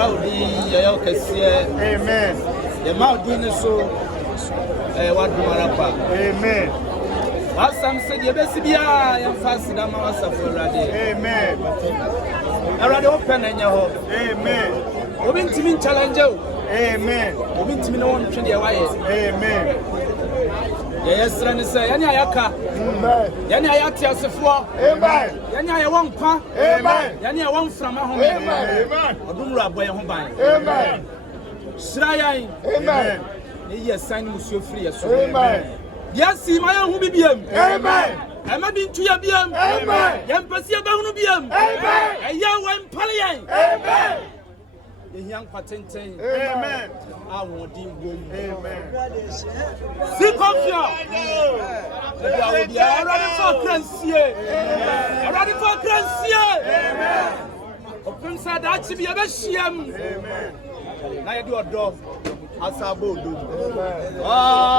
Yashraudi, Yayokasia, Amen. The Mountain so, what do Marapa? Amen. What some said, you best be I fast than Massa for Radi. Amen. I already open in your home. Amen. Open to me challenge. Amen. Open to me no one to the way. Amen. Yes, and say, any ayaka. Amen. Any ayati as a floor. Amen. Any I want pa. Amen. Any I want from a home. Amen. Amen. Odumra boy home. Amen. Shraya. Amen. Yes, sign Monsieur Free. Amen. Yes, see my own BM. Amen. I'm not into your BM. Amen. Young Passia Bono BM. Amen. A young one Palian. Amen. The young patent. Amen. I want him. Amen. See, Confia. I'm ready for Crancy. I'm ready for Crancy. Amen. Open side that to be a Beshiam. Amen. Now you do a dog. As a bold. Amen. Ah.